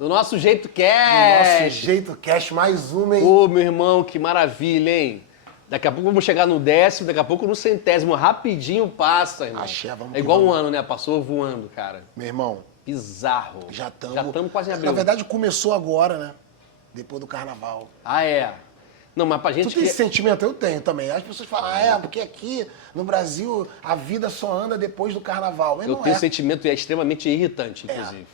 Do Nosso Jeito Do Cast. Nosso Jeito Cast, mais uma, hein? Ô, meu irmão, que maravilha, hein? Daqui a pouco vamos chegar no 10º, daqui a pouco no 100º. Rapidinho passa, irmão. Axé, vamos é igual que um vamos. ano, né? Passou voando, cara. Meu irmão, Bizarro. já estamos... Já estamos quase em abril. Na verdade, começou agora, né? Depois do carnaval. Ah, é? Não, mas pra gente... Tu tem esse sentimento? Eu tenho também. As pessoas falam, porque aqui no Brasil a vida só anda depois do carnaval. Mas Eu não tenho é. esse sentimento e é extremamente irritante, inclusive.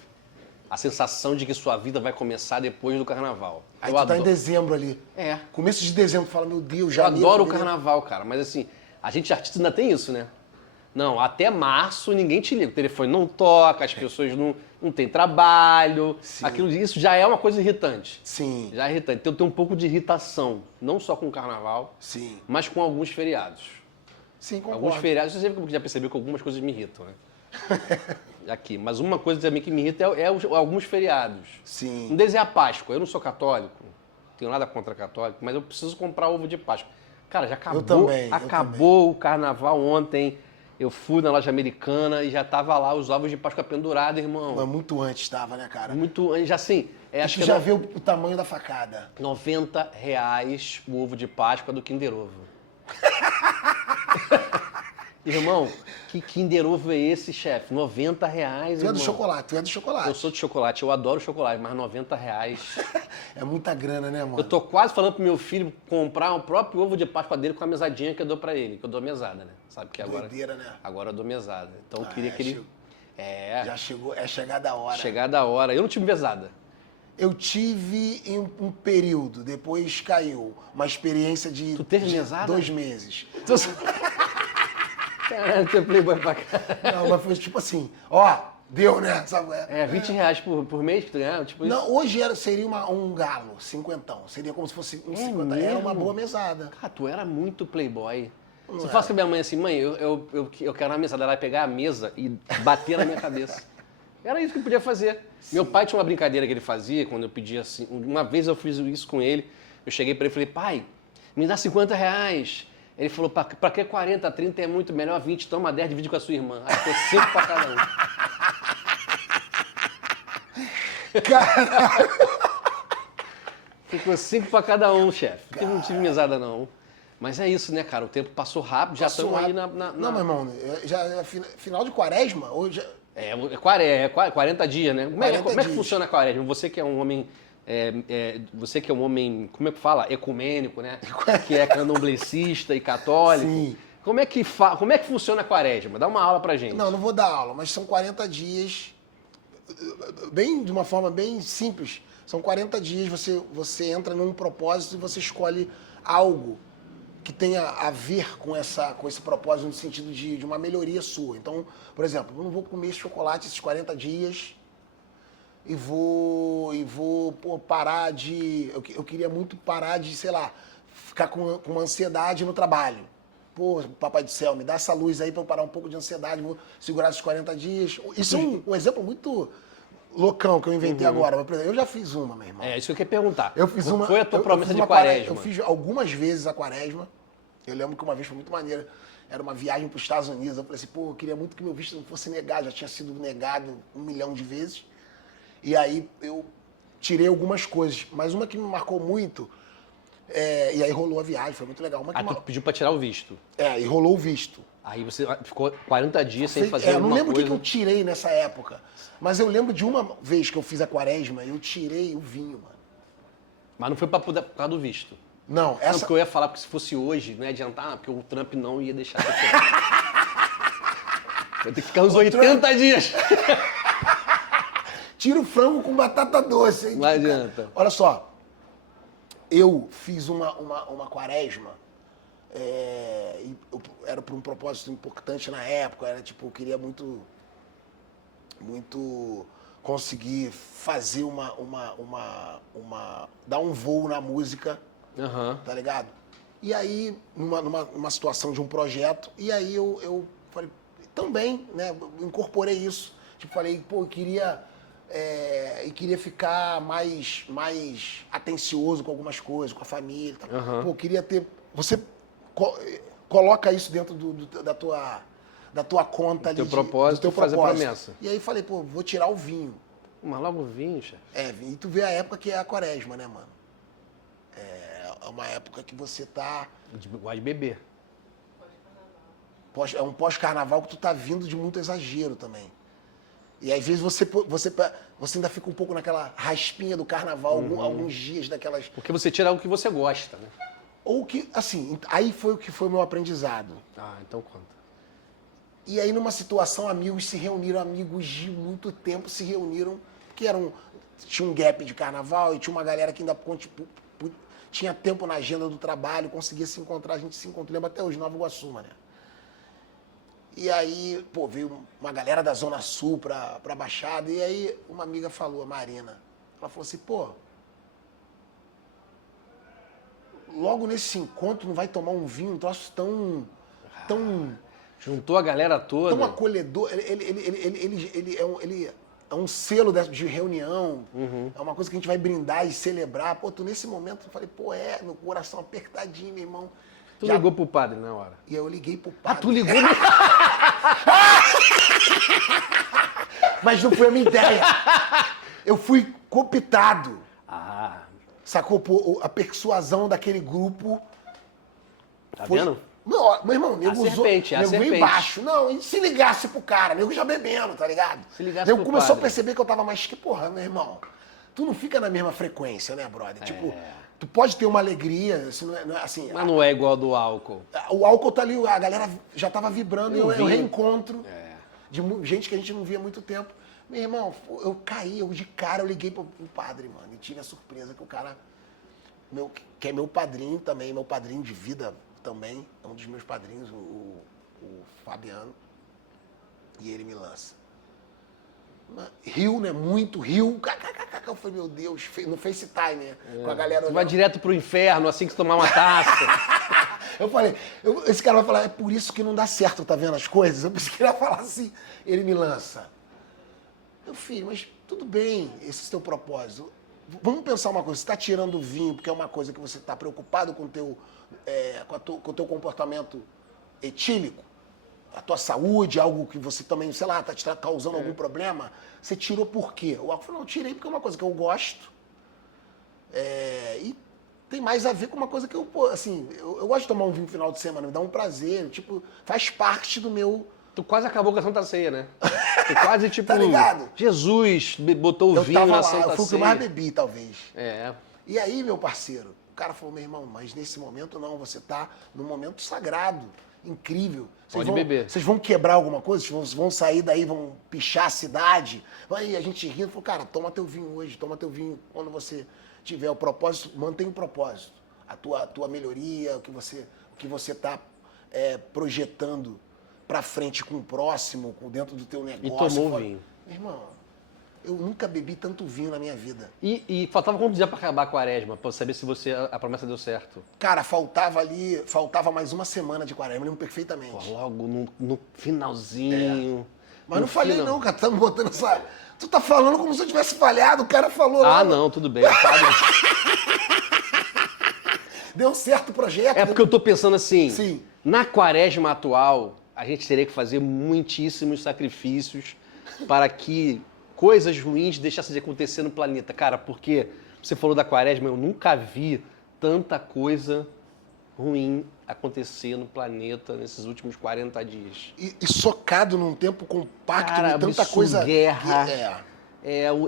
A sensação de que sua vida vai começar depois do carnaval. Aí eu tu tá em dezembro ali. É. Começo de dezembro, tu fala, meu Deus, Eu janeiro... adoro o fevereiro. carnaval, cara, mas assim, a gente artista ainda tem isso, né? Não, até março ninguém te liga. O telefone não toca, as pessoas não têm trabalho. Sim. Isso já é uma coisa irritante. Sim, Já é irritante. Então eu tenho um pouco de irritação, não só com o carnaval, sim. mas com alguns feriados. Sim, Alguns concordo. feriados, você já percebeu que algumas coisas me irritam, né? Aqui. Mas uma coisa também que me irrita é alguns feriados. Sim. Um deles é a Páscoa. Eu não sou católico, não tenho nada contra católico, mas eu preciso comprar ovo de Páscoa. Cara, já acabou. também, eu Acabou o carnaval ontem. Eu fui na loja americana e já tava lá os ovos de Páscoa pendurados, irmão. Mas muito antes estava, né, cara? Muito, já assim, acho Tu que já é viu o tamanho da facada. R$90 o ovo de Páscoa do Kinder Ovo. Irmão, que Kinder Ovo é esse, chefe? R$90, Tu é irmão. do chocolate, tu é do chocolate. Eu sou de chocolate, eu adoro chocolate, mas R$90. É muita grana, né, mano? Eu tô quase falando pro meu filho comprar o próprio ovo de Páscoa dele com a mesadinha que eu dou pra ele, que eu dou mesada, né? Sabe que agora... Doideira, né? Agora eu dou mesada. Então eu queria que ele... Já chegou, é chegada a hora. Chegada a hora. Eu não tive mesada. Eu tive em um período, depois caiu. Uma experiência de, Tu teve de mesada? 2 meses. Caralho, tu é playboy pra cá. Não, mas foi tipo assim, ó, deu, né? Sabe? É, R$20 por mês que tu ganhava? Tipo isso? Não, hoje seria um galo, cinquentão. Seria como se fosse um 50. Era uma mesmo? boa mesada. Cara, tu era muito playboy. Não Se eu era. faço com a minha mãe assim, mãe, eu quero uma mesada, ela vai pegar a mesa e bater na minha cabeça. Era isso que eu podia fazer. Meu pai tinha uma brincadeira que ele fazia, quando eu pedia assim, uma vez eu fiz isso com ele, eu cheguei pra ele e falei, pai, me dá R$50. Ele falou, pra que 40? 30 é muito melhor, 20, toma 10, divide com a sua irmã. Aí ficou 5 pra cada um. Caralho! Ficou 5 pra cada um, chefe. Eu não tive mesada, não. Mas é isso, né, cara? O tempo passou rápido, já estamos aí na... Não, meu irmão, já é final de quaresma, hoje... É 40 dias, né? Como é 40 que dias. funciona a quaresma? Você que é um homem... você que é um homem, como é que fala? Ecumênico, né? Que é candomblessista e católico. Sim. Como é que funciona a quaresma? Dá uma aula pra gente. Não vou dar aula, mas são 40 dias, de uma forma bem simples. São 40 dias, você entra num propósito e você escolhe algo que tenha a ver com esse propósito no sentido de uma melhoria sua. Então, por exemplo, eu não vou comer chocolate esses 40 dias e vou parar de... Eu queria muito parar de, sei lá, ficar com uma ansiedade no trabalho. Pô, papai do céu, me dá essa luz aí para eu parar um pouco de ansiedade, vou segurar esses 40 dias. Isso é um exemplo muito loucão que eu inventei agora. Mas, por exemplo, eu já fiz uma, meu irmão. É isso que eu queria perguntar. Eu fiz uma. Foi a tua eu promessa fiz de uma quaresma? Eu fiz algumas vezes a quaresma. Eu lembro que uma vez foi muito maneira. Era uma viagem para os Estados Unidos. Eu falei assim, pô, eu queria muito que meu visto não fosse negado. Já tinha sido negado 1 milhão de vezes. E aí eu tirei algumas coisas. Mas uma que me marcou muito, e aí rolou a viagem, foi muito legal. Tu pediu pra tirar o visto. E rolou o visto. Aí você ficou 40 dias sem fazer Eu não alguma lembro o que coisa. eu tirei nessa época. Mas eu lembro de uma vez que eu fiz a quaresma, eu tirei o vinho, mano. Mas não foi por causa do visto. Não, Não, essa... porque eu ia falar, porque se fosse hoje, não ia adiantar, porque o Trump não ia deixar você tirar. Vai ter que ficar uns 80 dias. Tira o frango com batata doce. Hein? Não adianta. Olha só, eu fiz uma quaresma, era por um propósito importante na época, era tipo, eu queria muito conseguir fazer dar um voo na música, Aham. tá ligado? E aí, numa situação de um projeto, e aí eu falei, também, né, incorporei isso. Tipo, falei, pô, eu queria ficar mais atencioso com algumas coisas, com a família. Tá? Aham. Pô, eu queria ter... Você coloca isso dentro da tua conta ali. Teu propósito, do teu fazer propósito. promessa. E aí falei, pô, vou tirar o vinho. Mas logo vinho, chefe. E tu vê a época que é a quaresma, né, mano? É uma época que você tá... Gosta de beber. É um pós-carnaval que tu tá vindo de muito exagero também. E às vezes você ainda fica um pouco naquela raspinha do carnaval, alguns dias daquelas... Porque você tira algo que você gosta, né? Ou que, assim, aí foi o que foi o meu aprendizado. Ah, então conta. E aí numa situação, amigos se reuniram, amigos de muito tempo se reuniram, que tinha um gap de carnaval e tinha uma galera que ainda tinha tempo na agenda do trabalho, conseguia se encontrar, a gente se encontrou, lembra até hoje, Nova Iguaçu, né? E aí, pô, veio uma galera da Zona Sul pra Baixada, e aí uma amiga falou, a Marina, ela falou assim, pô, logo nesse encontro não vai tomar um vinho, um troço tão Juntou a galera toda. tão acolhedor, ele é um selo de reunião, é uma coisa que a gente vai brindar e celebrar. Pô, nesse momento, eu falei, pô, meu coração apertadinho, meu irmão. Tu ligou pro padre na hora? E aí eu liguei pro padre. Ah, tu ligou? Mas não foi a minha ideia. Eu fui cooptado. Ah. Sacou? Pô, a persuasão daquele grupo. Tá vendo? Não, meu irmão, nego usou. serpente, a Nego veio serpente. embaixo. Não, e se ligasse pro cara, nego já bebendo, tá ligado? Se ligasse Nego pro começou a padre. perceber que eu tava mais que, porra, meu irmão. Tu não fica na mesma frequência, né, brother? Tipo, tu pode ter uma alegria, isso não é assim. Mas não é igual ao do álcool. O álcool tá ali, a galera já tava vibrando, Eu eu vi. reencontro de gente que a gente não via há muito tempo. Meu irmão, eu caí, de cara eu liguei pro padre, mano, e tive a surpresa que o cara, que é meu padrinho também, meu padrinho de vida também, é um dos meus padrinhos, o Fabiano, e ele me lança. Riu, né? Muito riu. Eu falei, meu Deus, no FaceTime, né? Com a galera Tu vai direto pro inferno assim que tu tomar uma taça. Eu falei, esse cara vai falar, é por isso que não dá certo, tá vendo as coisas? Eu pensei que ele ia falar assim, ele me lança. Meu filho, mas tudo bem, esse é o teu propósito. Vamos pensar uma coisa, você está tirando o vinho porque é uma coisa que você está preocupado com o teu comportamento etílico, a tua saúde, algo que você também, sei lá, está te causando algum problema, você tirou por quê? O álcool falou, não, eu tirei porque é uma coisa que eu gosto e tem mais a ver com uma coisa que eu gosto de tomar um vinho no final de semana, me dá um prazer, tipo, faz parte do meu... Tu quase acabou com a Santa Ceia, né? Tu quase, tipo, Tá ligado? Jesus botou o vinho na Santa Ceia. Eu fui o que mais bebi, talvez. É. E aí, meu parceiro, o cara falou, meu irmão, mas nesse momento não, você tá num momento sagrado, incrível. Pode beber. Vocês vão quebrar alguma coisa? Vocês vão sair daí, vão pichar a cidade? Aí a gente rindo, falou, cara, toma teu vinho hoje, toma teu vinho quando você tiver o propósito, mantém o propósito. A tua melhoria, o que você tá projetando pra frente com o próximo, dentro do teu negócio. E tomou o vinho. Meu irmão, eu nunca bebi tanto vinho na minha vida. E faltava quantos dias pra acabar a quaresma, pra saber se a promessa deu certo? Cara, faltava mais uma semana de quaresma, eu lembro perfeitamente. Pô, logo no finalzinho. Mas não falhei não, cara, tá me botando essa... Tu tá falando como se eu tivesse falhado, o cara falou lá. Ah, não, tudo bem. Padre. Deu certo o projeto. É porque eu tô pensando assim, Sim. Na quaresma atual, a gente teria que fazer muitíssimos sacrifícios para que coisas ruins deixassem de acontecer no planeta. Cara, porque você falou da quaresma, eu nunca vi tanta coisa ruim acontecer no planeta nesses últimos 40 dias. E socado num tempo compacto, Cara, tanta coisa... guerra,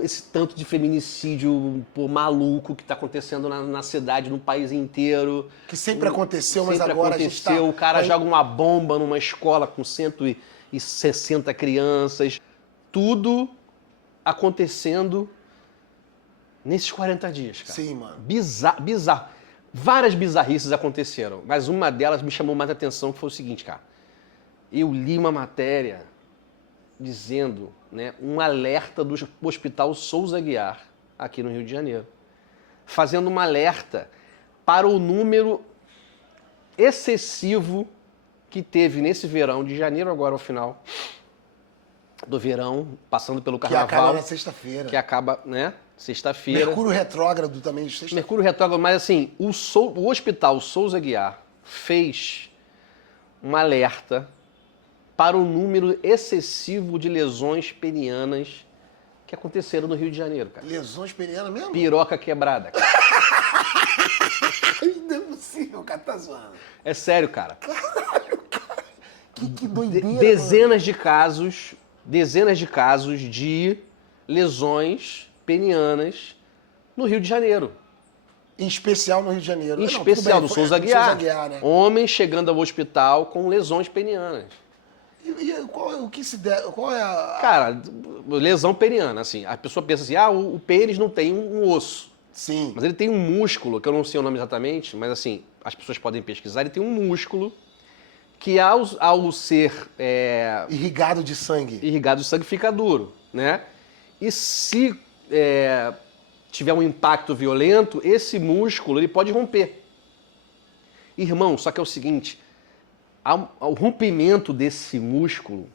esse tanto de feminicídio maluco que está acontecendo na cidade, no país inteiro. Que sempre aconteceu, mas sempre agora aconteceu. a gente tá... O cara joga uma bomba numa escola com 160 crianças. Tudo acontecendo nesses 40 dias, cara. Sim, mano. Bizarro. Várias bizarrices aconteceram, mas uma delas me chamou mais a atenção, que foi o seguinte, cara. Eu li uma matéria dizendo, né, um alerta do Hospital Souza Aguiar, aqui no Rio de Janeiro, fazendo um alerta para o número excessivo que teve nesse verão, de janeiro agora ao final do verão, passando pelo carnaval. Que acaba na sexta-feira. Que acaba, né, sexta-feira. Mercúrio retrógrado também, sexta-feira. Mercúrio retrógrado, mas assim, o Hospital Souza Aguiar fez um alerta para o número excessivo de lesões penianas que aconteceram no Rio de Janeiro, cara. Lesões penianas mesmo? Piroca quebrada, cara. Não é possível, o cara tá zoando. É sério, cara. Caralho, cara. Que doideira, Dezenas de casos de lesões penianas no Rio de Janeiro. Em especial no Rio de Janeiro. Em Não, especial tudo bem, do foi- Souza do Aguiar. né? Homens chegando ao hospital com lesões penianas. E o que se der? Qual é a. Cara, lesão peniana, assim. A pessoa pensa assim, o pênis não tem um osso. Sim. Mas ele tem um músculo, que eu não sei o nome exatamente, mas assim, as pessoas podem pesquisar, ele tem um músculo que ao ser Irrigado de sangue. irrigado, o sangue fica duro, né? E se tiver um impacto violento, esse músculo ele pode romper. Irmão, só que é o seguinte, ao rompimento desse músculo,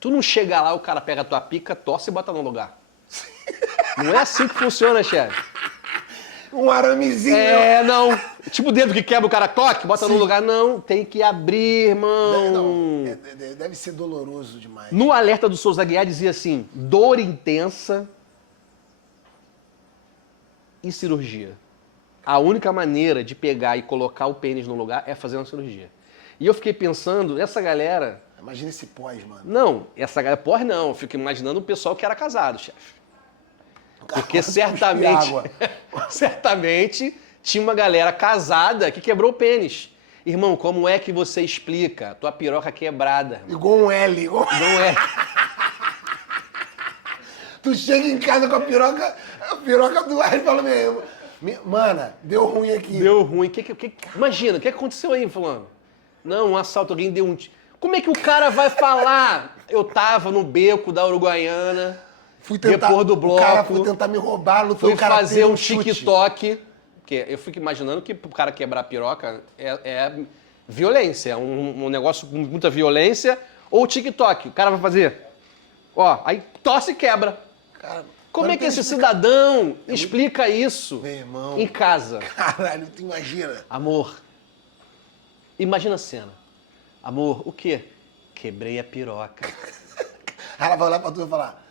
tu não chega lá, o cara pega a tua pica, torce e bota no lugar. Não é assim que funciona, chefe. Um aramezinho. Não. Tipo o dedo que quebra, o cara toque, bota no lugar. Não, tem que abrir, irmão. Não, deve ser doloroso demais. No alerta do Souza Aguiar dizia assim, dor intensa e cirurgia. A única maneira de pegar e colocar o pênis no lugar é fazer uma cirurgia. E eu fiquei pensando, essa galera... Imagina esse pós, mano. Não, essa galera... Porra, não. Eu fico imaginando o pessoal que era casado, chefe. Porque Cuspir certamente... água. certamente tinha uma galera casada que quebrou o pênis. Irmão, como é que você explica tua piroca quebrada? Irmão? Igual um L. Não é... Tu chega em casa com a piroca do ar e fala, mana, deu ruim aqui. Deu ruim. Imagina, o que aconteceu aí, fulano? Não, um assalto, alguém deu um... Como é que o cara vai falar? Eu tava no beco da Uruguaiana, depois do bloco... O cara foi tentar me roubar, lutou, fui o cara fazer teve um chute. TikTok, que eu fico imaginando que pro cara quebrar a piroca é violência, é um negócio com muita violência, ou TikTok, o cara vai fazer, aí tosse e quebra. Cara, Como mas é que não esse tem cidadão explica isso Meu irmão. em casa? Caralho, tu imagina. Amor, imagina a cena. Amor, o quê? Quebrei a piroca. Ela vai olhar pra tu e vai falar,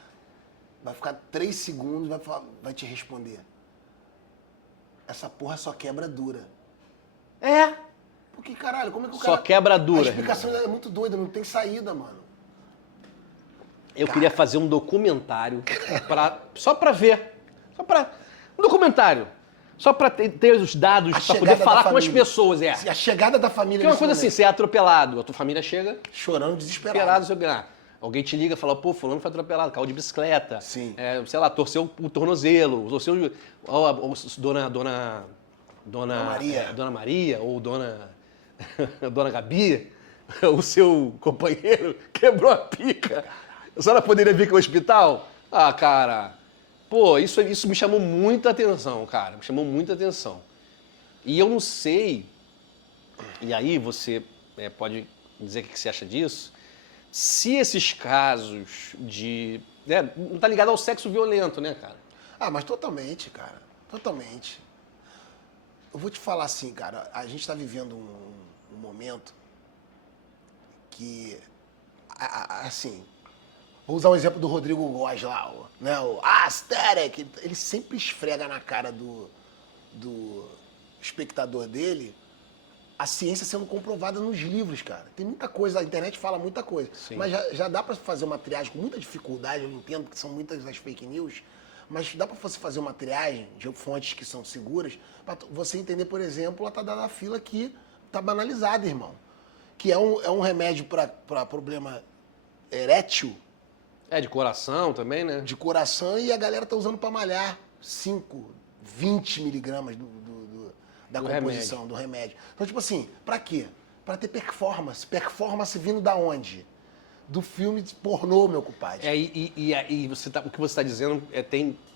vai ficar 3 segundos e vai te responder. Essa porra só quebra dura. É. Porque, caralho, como é que o Só cara... quebra dura, A explicação é muito doida, não tem saída, mano. Eu queria fazer um documentário só pra ver. Um documentário. Só pra ter os dados, pra poder falar com as pessoas. A chegada da família. Porque é uma nesse coisa assim, momento. você é atropelado, a tua família chega Chorando, desesperado. alguém te liga e fala, pô, fulano foi atropelado, caiu de bicicleta. Sim. Sei lá, torceu o tornozelo, torceu... Dona Maria. Dona Maria ou Dona Gabi, o seu companheiro quebrou a pica. A senhora poderia vir aqui ao hospital? Ah, cara, pô, isso me chamou muita atenção, cara. Me chamou muita atenção. E eu não sei, e aí você pode dizer o que você acha disso, se esses casos de... não tá ligado ao sexo violento, né, cara? Ah, mas totalmente, cara. Totalmente. Eu vou te falar assim, cara, a gente tá vivendo um momento que, assim, vou usar um exemplo do Rodrigo Góes lá, né? O Asterix, ele sempre esfrega na cara do espectador dele a ciência sendo comprovada nos livros, cara. Tem muita coisa, a internet fala muita coisa. Sim. Mas já dá pra fazer uma triagem com muita dificuldade, eu entendo que são muitas as fake news, mas dá pra você fazer uma triagem de fontes que são seguras, pra você entender, por exemplo, a tadalafila que tá banalizada, irmão. Que é um remédio pra problema erétil, De coração também, né? de coração, e a galera tá usando pra malhar 5, 20 miligramas da Do composição do remédio. Então, tipo assim, pra quê? Pra ter performance. Performance vindo da onde? Do filme de pornô, meu compadre. E o que você está dizendo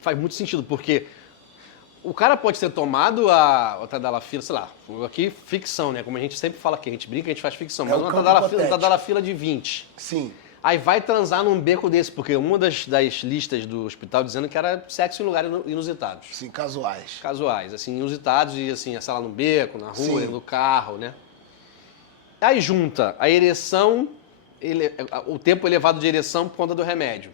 faz muito sentido, porque o cara pode ter tomado a tadalafila, sei lá, aqui ficção, né? Como a gente sempre fala aqui, a gente brinca, a gente faz ficção, mas uma tadalafila de 20. Sim. Aí vai transar num beco desse, porque uma das listas do hospital dizendo que era sexo em lugares inusitados. Sim, casuais. Casuais, assim, inusitados e assim, sei lá, no beco, na rua, Sim. dentro do carro, né? Aí junta a ereção, o tempo elevado de ereção por conta do remédio.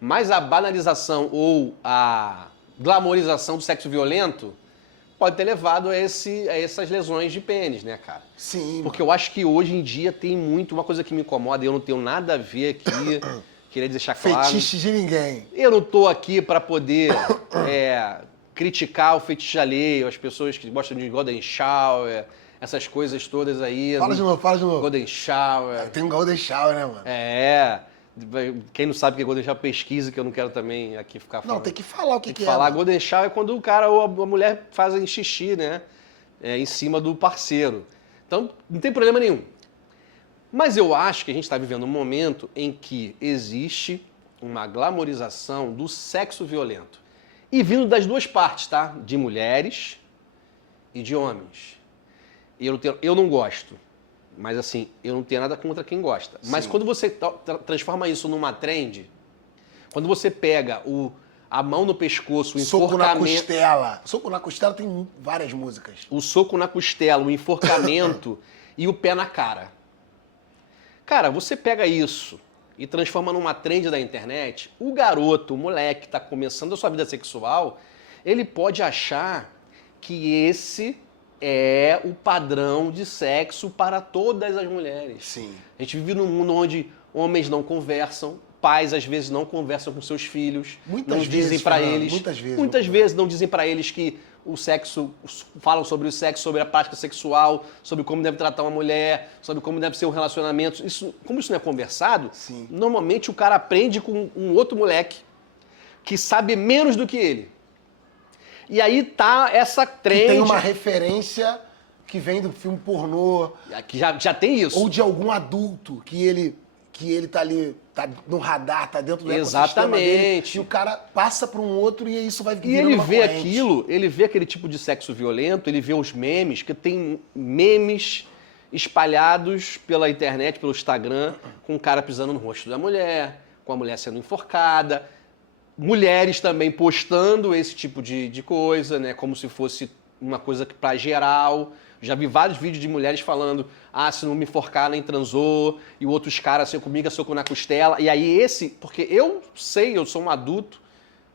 Mas a banalização ou a glamorização do sexo violento pode ter levado a essas lesões de pênis, né, cara? Sim. Porque eu acho que hoje em dia tem muito, uma coisa que me incomoda, e eu não tenho nada a ver aqui, queria deixar claro. Fetiche de ninguém. Eu não tô aqui para poder criticar o fetiche alheio, as pessoas que gostam de Golden Shower, essas coisas todas aí. Fala de novo. Golden Shower. Tem um Golden Shower, né, mano? Quem não sabe o que é Golden Shower, pesquisa, que eu não quero também aqui ficar falando. Não, tem que falar o que Tem é. falar. Mano. Golden Shower é quando o cara ou a mulher fazem xixi, né? Em cima do parceiro. Então, não tem problema nenhum. Mas eu acho que a gente está vivendo um momento em que existe uma glamorização do sexo violento. E vindo das duas partes, tá? De mulheres e de homens. Eu não gosto. Mas assim, eu não tenho nada contra quem gosta. Sim. Mas quando você transforma isso numa trend, quando você pega a mão no pescoço, o soco enforcamento... na costela. Soco na costela tem várias músicas. O soco na costela, o enforcamento e o pé na cara. Cara, você pega isso e transforma numa trend da internet, o garoto, o moleque que está começando a sua vida sexual, ele pode achar que esse é o padrão de sexo para todas as mulheres. Sim. A gente vive num mundo onde homens não conversam, pais às vezes não conversam com seus filhos, muitas vezes não dizem para eles que o sexo, falam sobre o sexo, sobre a prática sexual, sobre como deve tratar uma mulher, sobre como deve ser um relacionamento. Como isso não é conversado, sim, normalmente o cara aprende com um outro moleque que sabe menos do que ele. E aí tá essa trend... Que tem uma referência que vem do filme pornô. Que já tem isso. Ou de algum adulto que ele tá ali, tá no radar, tá dentro do ecossistema dele. E o cara passa para um outro e isso vai virando uma corrente. Ele vê aquele tipo de sexo violento, ele vê os memes, que tem memes espalhados pela internet, pelo Instagram, com o cara pisando no rosto da mulher, com a mulher sendo enforcada, mulheres também postando esse tipo de coisa, né, como se fosse uma coisa para geral. Já vi vários vídeos de mulheres falando, se não me enforcar nem transou, e outros caras assim, comigo, soco na costela. E aí porque eu sou um adulto,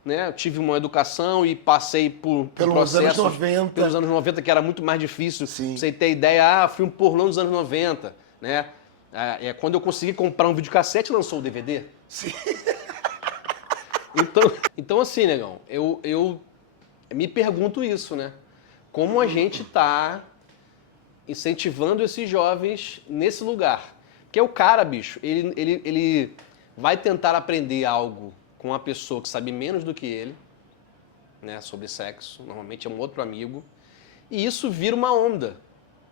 né? Eu tive uma educação e passei por processos... anos 90. Pelos anos 90, que era muito mais difícil. Sim. Pra você ter ideia, filme pornô nos anos 90, né? Quando eu consegui comprar um videocassete, lançou o DVD. Sim. Então assim, negão, eu me pergunto isso, né? Como a gente tá incentivando esses jovens nesse lugar. Porque o cara, bicho, ele vai tentar aprender algo com uma pessoa que sabe menos do que ele, né, sobre sexo, normalmente é um outro amigo, e isso vira uma onda.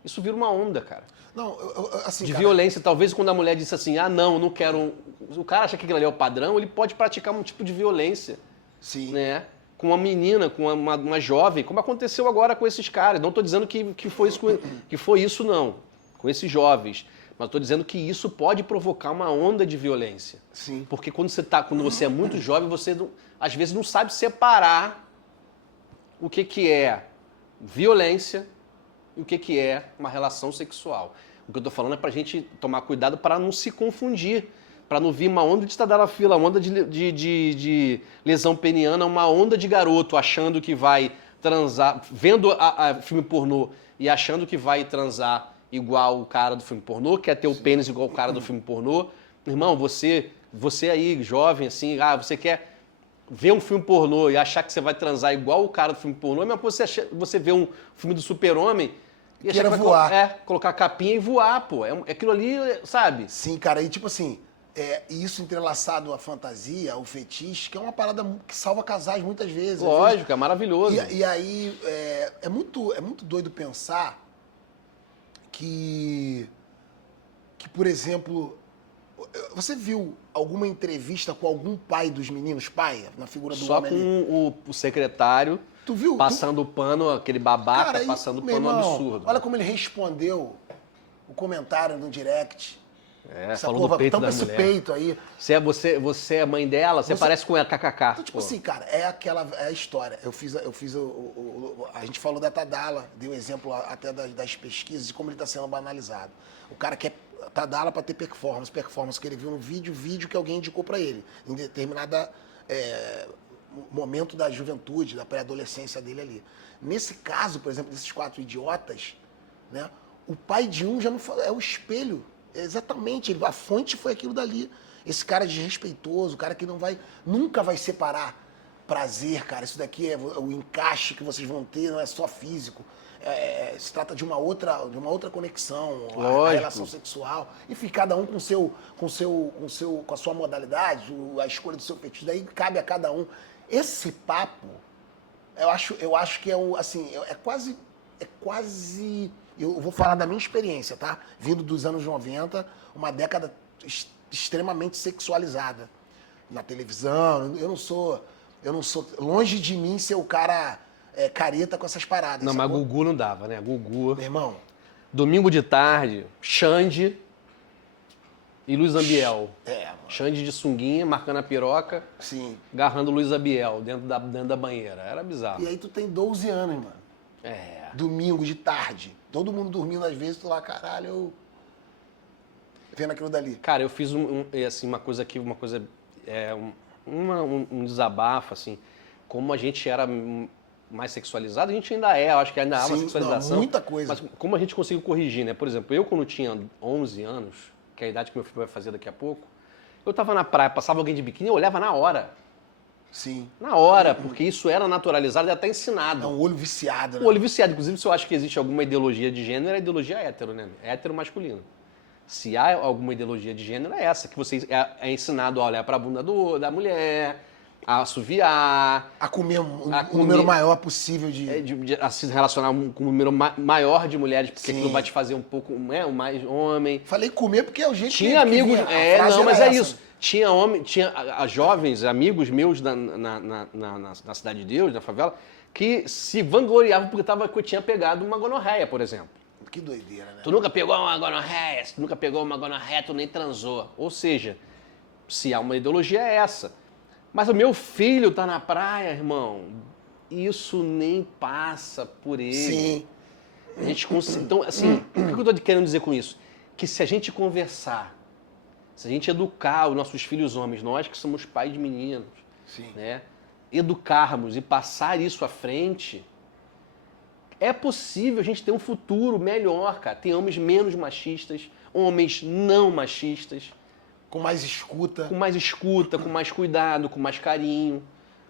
Isso vira uma onda, cara. Não, assim, de violência. Talvez quando a mulher disse assim, não, eu não quero... O cara acha que aquilo ali é o padrão, ele pode praticar um tipo de violência. Sim. Né? Com uma menina, com uma jovem, como aconteceu agora com esses caras. Não estou dizendo que foi isso, não, com esses jovens. Mas estou dizendo que isso pode provocar uma onda de violência. Sim. Porque quando você é muito jovem, você às vezes não sabe separar o que é violência e o que é uma relação sexual. O que eu estou falando é para a gente tomar cuidado para não se confundir. Para não vir uma onda de estadalafila, uma onda de lesão peniana, uma onda de garoto achando que vai transar, vendo a filme pornô e achando que vai transar igual o cara do filme pornô, quer ter o pênis igual o cara do filme pornô. Irmão, você aí, jovem, assim, você quer ver um filme pornô e achar que você vai transar igual o cara do filme pornô, mas você vê um filme do Super-Homem e achar que vai voar. Colocar a capinha e voar, pô. Aquilo ali, sabe? Sim, cara, e tipo assim... E isso entrelaçado à fantasia, ao fetiche, que é uma parada que salva casais muitas vezes. Lógico, é maravilhoso. E aí é muito doido pensar que, por exemplo, você viu alguma entrevista com algum pai dos meninos, na figura do homem? Só com o secretário tu viu? Passando o pano, aquele babaca, cara, passando o pano absurdo. Olha como ele respondeu o comentário no direct. Falou do peito da mulher. Esse peito aí. Você é mãe dela, você parece com ela, kkk. Então, tipo assim, cara, é a história. A gente falou da Tadala, deu exemplo até das pesquisas de como ele está sendo banalizado. O cara quer tá dando pra ter performance que ele viu no vídeo que alguém indicou pra ele, em determinada momento da juventude, da pré-adolescência dele ali. Nesse caso, por exemplo, desses 4 idiotas, né, o pai de um já não é o espelho. Exatamente, a fonte foi aquilo dali. Esse cara desrespeitoso, o cara que nunca vai separar prazer, cara. Isso daqui é o encaixe que vocês vão ter, não é só físico. Se trata de uma outra conexão, a relação sexual. Enfim, cada um com a sua modalidade, a escolha do seu fetiche. Daí cabe a cada um. Esse papo, eu acho que é quase. Eu vou falar da minha experiência, tá? Vindo dos anos 90, uma década extremamente sexualizada. Na televisão, eu não sou longe de mim ser o cara careta com essas paradas. Não, mas Gugu não dava, né? Gugu. Meu irmão. Domingo de tarde, Xande e Luiz Ambiel. Mano. Xande de sunguinha, marcando a piroca. Sim. Agarrando Luiz Ambiel dentro da banheira. Era bizarro. E aí tu tem 12 anos, mano. Domingo de tarde. Todo mundo dormindo às vezes, tu lá, caralho, vendo aquilo dali. Cara, eu fiz uma coisa aqui, um desabafo, assim, como a gente era mais sexualizado, a gente ainda eu acho que ainda há uma sexualização. Não, muita coisa. Mas como a gente conseguiu corrigir, né? Por exemplo, eu quando tinha 11 anos, que é a idade que meu filho vai fazer daqui a pouco, eu tava na praia, passava alguém de biquíni, eu olhava na hora. Sim. Na hora, porque isso era naturalizado e até ensinado. É um olho viciado, né? O olho viciado. Inclusive, se eu acho que existe alguma ideologia de gênero, é a ideologia hétero, né? Hétero masculino. Se há alguma ideologia de gênero, é essa, que você é ensinado a olhar para a bunda da mulher, a assoviar. A comer um número maior possível a se relacionar com um número maior de mulheres, porque Sim. aquilo vai te fazer um pouco, um mais homem. Falei comer porque é o jeito Tinha amigos. Mas essa. isso. Tinha jovens, amigos meus na Cidade de Deus, na favela, que se vangloriavam porque tinha pegado uma gonorreia, por exemplo. Que doideira, né? Tu nunca pegou uma gonorreia, tu nem transou. Ou seja, se há uma ideologia é essa. Mas o meu filho tá na praia, irmão, isso nem passa por ele. Sim. A gente então, assim, o que eu tô querendo dizer com isso? Que se a gente conversar, se a gente educar os nossos filhos homens, nós que somos pais de meninos, Sim. né, educarmos e passar isso à frente, é possível a gente ter um futuro melhor, cara. Ter homens menos machistas, homens não machistas. Com mais escuta. Com mais cuidado, com mais carinho.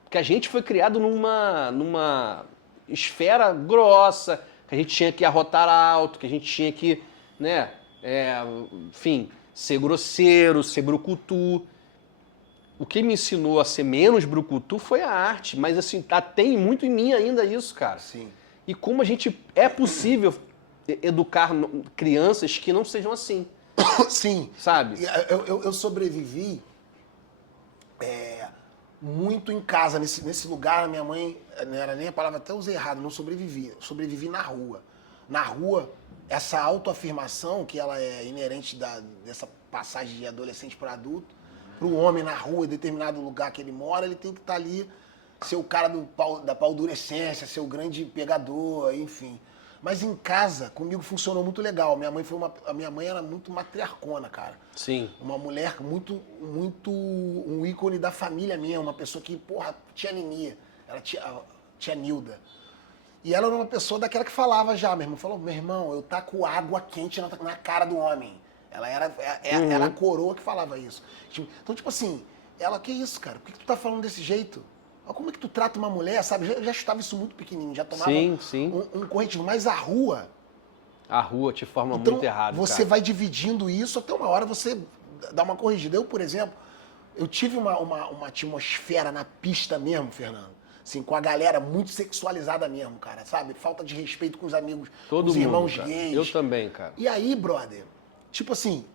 Porque a gente foi criado numa esfera grossa, que a gente tinha que arrotar alto, que a gente tinha que, né, enfim, ser grosseiro, ser brucutu. O que me ensinou a ser menos brucutu foi a arte, mas assim, tem muito em mim ainda isso, cara. Sim. E como é possível educar crianças que não sejam assim. Sim. Sabe? Eu sobrevivi muito em casa, nesse lugar. A minha mãe, não era nem a palavra, até usei errado, não sobrevivi. Eu sobrevivi na rua. Na rua, essa autoafirmação, que ela é inerente dessa passagem de adolescente para adulto, para o homem na rua, em determinado lugar que ele mora, ele tem que estar ali, ser o cara da paldurecência, ser o grande pegador, enfim. Mas em casa, comigo funcionou muito legal. A minha mãe era muito matriarcona, cara. Sim. Uma mulher muito um ícone da família minha, uma pessoa que, porra, tia Nini, ela tia Nilda. E ela era uma pessoa daquela que falava já, meu irmão. Falou, meu irmão, eu taco água quente na cara do homem. Ela era a coroa que falava isso. Então, tipo assim, ela, que isso, cara? Por que tu tá falando desse jeito? Como é que tu trata uma mulher, sabe? Eu já estava isso muito pequenininho, já tomava um corretivo. Mas a rua te forma então, muito errado, você cara. vai dividindo isso até uma hora você dá uma corrigida. Eu, por exemplo, eu tive uma atmosfera na pista mesmo, Fernando. Assim, com a galera muito sexualizada mesmo, cara, sabe? Falta de respeito com os amigos, com os irmãos gays. Eu também, cara. E aí, brother, tipo assim,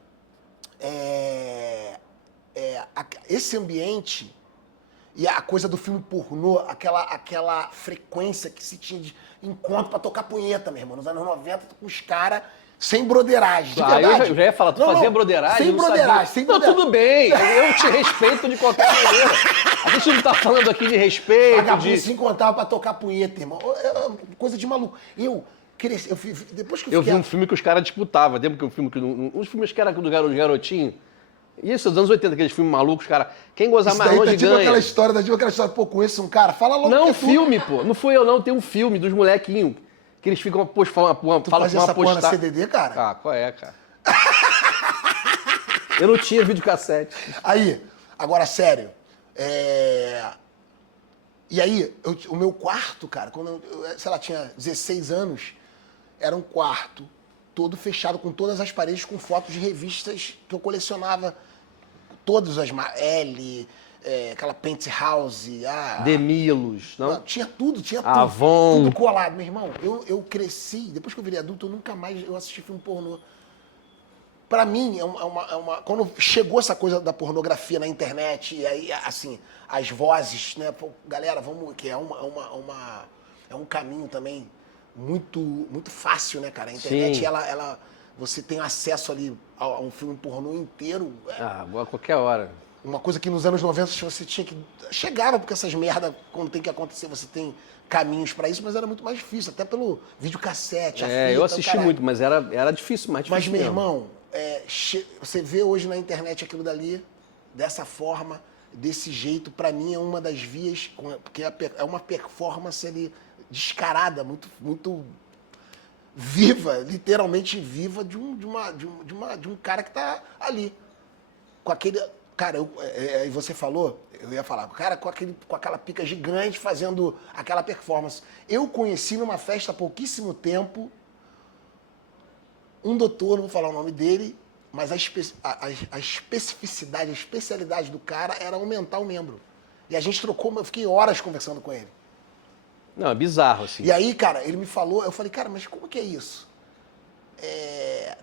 esse ambiente e a coisa do filme pornô, aquela frequência que se tinha de encontro pra tocar punheta, meu irmão, nos anos 90, com os caras sem broderagem, de verdade. Eu já ia falar, tu fazia broderagem? Sem broderagem, Não, tudo bem, eu te respeito de qualquer maneira. A gente não tá falando aqui de respeito, Vagabundo se encontrava pra tocar punheta, irmão. Coisa de maluco. cresci. Depois que Eu vi um filme que os caras disputavam. Lembra que um filme que. Uns filmes que era do garotinho. Isso, dos anos 80, aqueles filmes malucos, cara. Quem gozar mais longe tipo ganha. aquela história, pô, conheço um cara, fala logo. Não, filme, pô. Não fui eu, não. Tem um filme dos molequinhos. Que eles ficam falando Tu fazia essa porra na CDD, cara? Ah, qual é, cara? Eu não tinha videocassete. Aí, agora, sério. E aí, o meu quarto, cara, quando eu, sei lá, tinha 16 anos, era um quarto todo fechado, com todas as paredes, com fotos de revistas que eu colecionava. Todas as... L, aquela Penthouse, Demilos, não? Tinha tudo. Avon. Tudo colado, meu irmão. Eu cresci, depois que eu virei adulto, eu nunca mais assisti filme pornô. Pra mim, quando chegou essa coisa da pornografia na internet, e aí, assim, as vozes, né? Pô, galera, vamos... Que é um caminho também muito, muito fácil, né, cara? A internet, Sim. você tem acesso ali a um filme pornô inteiro. Agora, qualquer hora. Uma coisa que nos anos 90 você tinha que... Chegava, porque essas merdas, quando tem que acontecer, você tem caminhos pra isso, mas era muito mais difícil, até pelo videocassete, a fita, eu assisti muito, mas era difícil, mais difícil. Mas, meu mesmo. Irmão, você vê hoje na internet aquilo dali, dessa forma, desse jeito, pra mim é uma das vias, porque é uma performance ali descarada, muito, muito viva, literalmente viva, de um cara que tá ali. Com aquele... Cara, e você falou, eu ia falar, cara com aquela pica gigante fazendo aquela performance. Eu conheci numa festa há pouquíssimo tempo um doutor, não vou falar o nome dele, mas a especificidade, a especialidade do cara era aumentar o membro. E a gente trocou, eu fiquei horas conversando com ele. Não, é bizarro, assim. E aí, cara, ele me falou, eu falei, cara, mas como que é isso?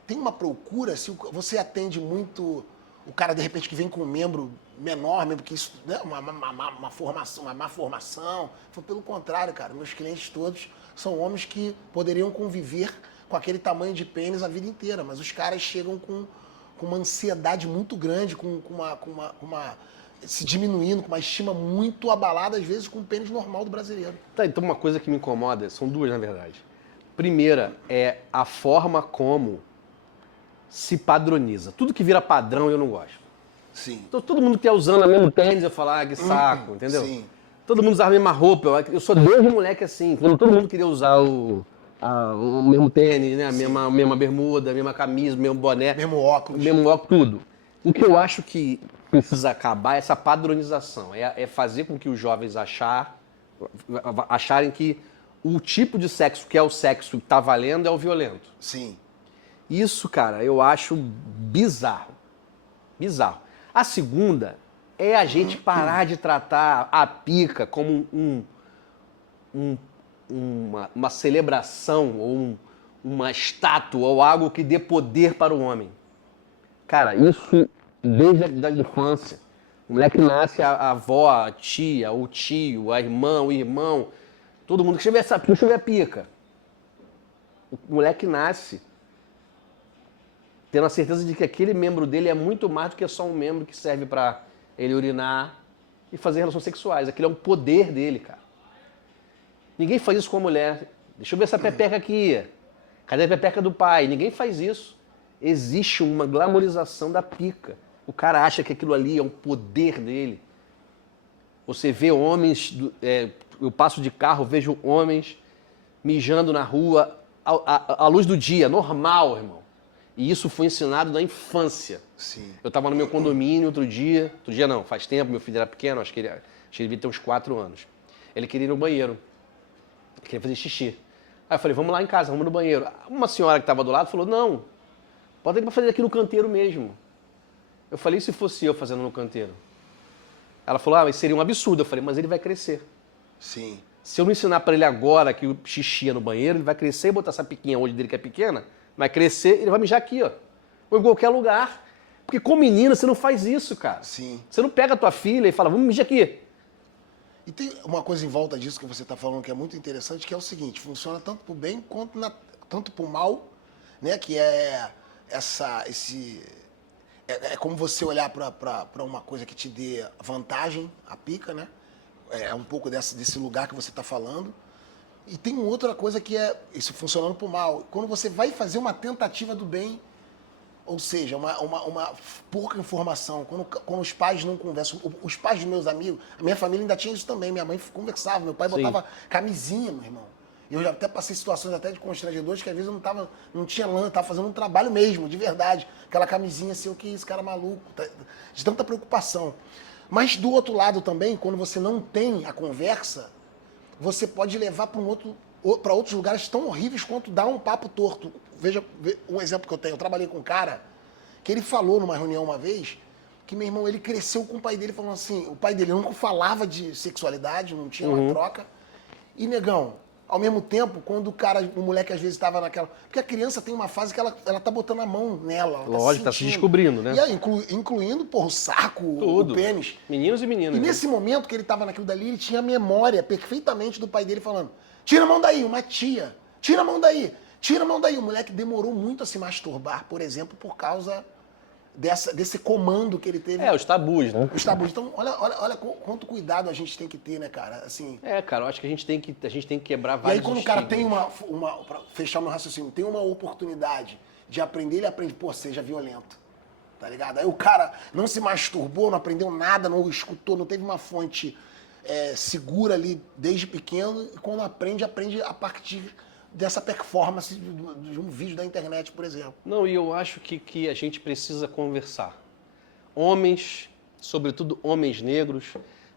Tem uma procura, se você atende muito... O cara, de repente, que vem com um membro menor, mesmo que isso, né, uma má formação. Foi pelo contrário, cara. Meus clientes todos são homens que poderiam conviver com aquele tamanho de pênis a vida inteira. Mas os caras chegam com uma ansiedade muito grande, com uma se diminuindo, com uma estima muito abalada, às vezes, com o pênis normal do brasileiro. Tá, então uma coisa que me incomoda, são duas, na verdade. Primeira é a forma como se padroniza. Tudo que vira padrão eu não gosto. Sim. Então, todo mundo que tá usando a mesma tênis, eu falo, que saco, entendeu? Sim. Todo mundo usava a mesma roupa. Eu sou desde moleque assim. Quando todo mundo queria usar o mesmo tênis, né? A mesma bermuda, a mesma camisa, o mesmo boné. Mesmo óculos. Mesmo óculos, tudo. O que eu acho que precisa acabar é essa padronização. É fazer com que os jovens acharem que o tipo de sexo que é o sexo que tá valendo é o violento. Sim. Isso, cara, eu acho bizarro. Bizarro. A segunda é a gente parar de tratar a pica como uma celebração ou uma estátua ou algo que dê poder para o homem. Cara, isso desde a infância. O moleque nasce, a avó, a tia, o tio, a irmã, o irmão, todo mundo, deixa eu ver a pica. O moleque nasce tendo a certeza de que aquele membro dele é muito mais do que só um membro que serve para ele urinar e fazer relações sexuais. Aquilo é um poder dele, cara. Ninguém faz isso com a mulher. Deixa eu ver essa pepeca aqui. Cadê a pepeca do pai? Ninguém faz isso. Existe uma glamorização da pica. O cara acha que aquilo ali é um poder dele. Você vê homens... eu passo de carro, vejo homens mijando na rua à luz do dia. Normal, irmão. E isso foi ensinado na infância. Sim. Eu estava no meu condomínio outro dia não, faz tempo, meu filho era pequeno, acho que ele devia ter uns 4 anos. Ele queria ir no banheiro, ele queria fazer xixi. Aí eu falei, vamos lá em casa, vamos no banheiro. Uma senhora que estava do lado falou, não, pode ir para fazer aqui no canteiro mesmo. Eu falei, e se fosse eu fazendo no canteiro? Ela falou, mas seria um absurdo. Eu falei, mas ele vai crescer. Sim. Se eu não ensinar para ele agora que o xixi é no banheiro, ele vai crescer e botar essa piquinha onde dele que é pequena, vai crescer, ele vai mijar aqui, ó. Ou em qualquer lugar. Porque com menina você não faz isso, cara. Sim. Você não pega a tua filha e fala, vamos mijar aqui. E tem uma coisa em volta disso que você está falando que é muito interessante, que é o seguinte, funciona tanto para o bem quanto tanto para o mal, né? Que é é como você olhar para uma coisa que te dê vantagem, a pica, né? É um pouco desse lugar que você está falando. E tem uma outra coisa que é isso funcionando pro mal. Quando você vai fazer uma tentativa do bem, ou seja, uma pouca informação, quando os pais não conversam, os pais dos meus amigos, a minha família ainda tinha isso também, minha mãe conversava, meu pai botava camisinha, meu irmão. Eu já até passei situações até de constrangedores que às vezes eu não tinha lã, eu tava fazendo um trabalho mesmo, de verdade. Aquela camisinha assim, o que esse cara maluco, de tanta preocupação. Mas do outro lado também, quando você não tem a conversa, você pode levar para outros lugares tão horríveis quanto dar um papo torto. Veja um exemplo que eu tenho. Eu trabalhei com um cara que ele falou numa reunião uma vez que, meu irmão, ele cresceu com o pai dele falando assim, o pai dele nunca falava de sexualidade, não tinha uma troca. E, negão, ao mesmo tempo, quando o moleque às vezes estava naquela... Porque a criança tem uma fase que ela tá botando a mão nela. Lógico, tá se descobrindo, né? E aí, incluindo, porra, o saco, tudo. O pênis. Meninos e meninas. E nesse momento que ele tava naquilo dali, ele tinha a memória perfeitamente do pai dele falando, tira a mão daí, uma tia, tira a mão daí, tira a mão daí. O moleque demorou muito a se masturbar, por exemplo, por causa desse comando que ele teve. Os tabus, né? Os tabus. Então, olha quanto cuidado a gente tem que ter, né, cara? Assim, cara, eu acho que a gente tem que quebrar vários estigmas. E aí, quando o cara tem pra fechar meu raciocínio, tem uma oportunidade de aprender, ele aprende, pô, seja violento. Tá ligado? Aí o cara não se masturbou, não aprendeu nada, não escutou, não teve uma fonte segura ali desde pequeno, e quando aprende a partir dessa performance de um vídeo da internet, por exemplo. Não, e eu acho que a gente precisa conversar. Homens, sobretudo homens negros,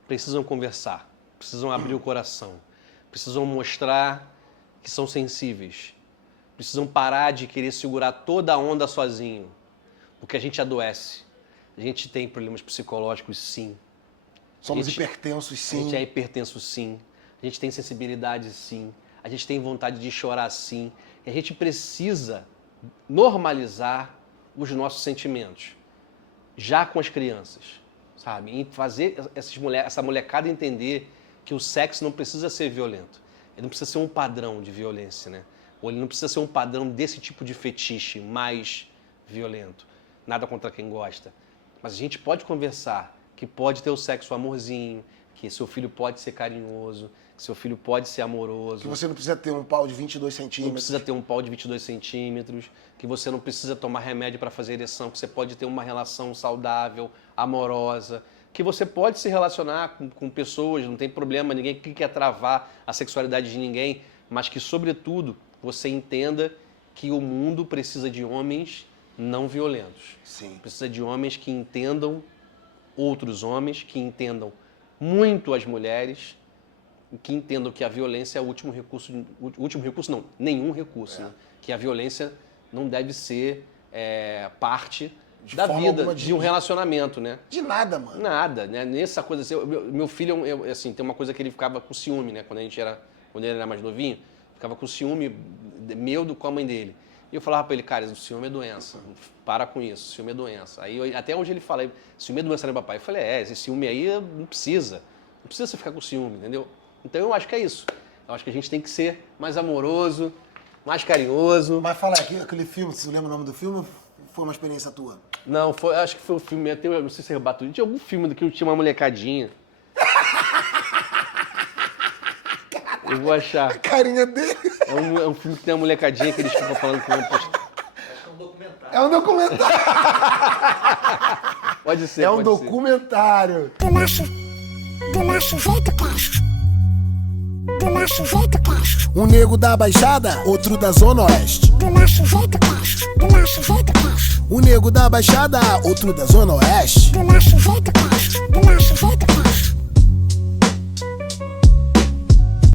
precisam conversar, precisam abrir o coração, precisam mostrar que são sensíveis, precisam parar de querer segurar toda a onda sozinho, porque a gente adoece, a gente tem problemas psicológicos, sim. Somos hipertensos, sim. A gente é hipertenso, sim. A gente tem sensibilidade, sim. A gente tem vontade de chorar, sim. E a gente precisa normalizar os nossos sentimentos, já com as crianças, sabe? E fazer essa molecada entender que o sexo não precisa ser violento. Ele não precisa ser um padrão de violência, né? Ou ele não precisa ser um padrão desse tipo de fetiche mais violento. Nada contra quem gosta. Mas a gente pode conversar que pode ter o sexo amorzinho, que seu filho pode ser carinhoso, que seu filho pode ser amoroso. Que você não precisa ter um pau de 22 centímetros. Não precisa ter um pau de 22 centímetros, que você não precisa tomar remédio para fazer ereção, que você pode ter uma relação saudável, amorosa, que você pode se relacionar com pessoas, não tem problema, ninguém quer travar a sexualidade de ninguém, mas que, sobretudo, você entenda que o mundo precisa de homens não violentos. Sim. Precisa de homens que entendam outros homens, que entendam muito as mulheres, e que entendam que a violência é o último recurso não, nenhum recurso, né? Que a violência não deve ser parte da vida de um relacionamento, né? De nada, mano. Nada, né? Nessa coisa assim, meu filho, assim, tem uma coisa que ele ficava com ciúme, né? Quando ele era mais novinho, ficava com ciúme meu com a mãe dele. E eu falava pra ele, cara, o ciúme é doença, para com isso, ciúme é doença. Aí até hoje ele fala, ciúme é doença, né, papai? Eu falei, esse ciúme aí não precisa você ficar com ciúme, entendeu? Então eu acho que é isso. Eu acho que a gente tem que ser mais amoroso, mais carinhoso. Mas fala aqui, aquele filme, você lembra o nome do filme? Foi uma experiência tua? Não, acho que foi o filme, eu não sei se é Rebato, tinha algum filme que tinha uma molecadinha. Eu vou achar. A carinha dele. É um filme que tem uma molecadinha que eles ficam falando com uma Acho que é um documentário. É um documentário. Pode ser, é um documentário. Do nosso jeito, Castro. Do nosso jeito, Castro. Um nego da Baixada, outro da Zona Oeste. Do nosso jeito, Castro. Do nosso jeito, Castro. Um nego da Baixada, outro da Zona Oeste. Do nosso jeito, Castro. Do nosso jeito,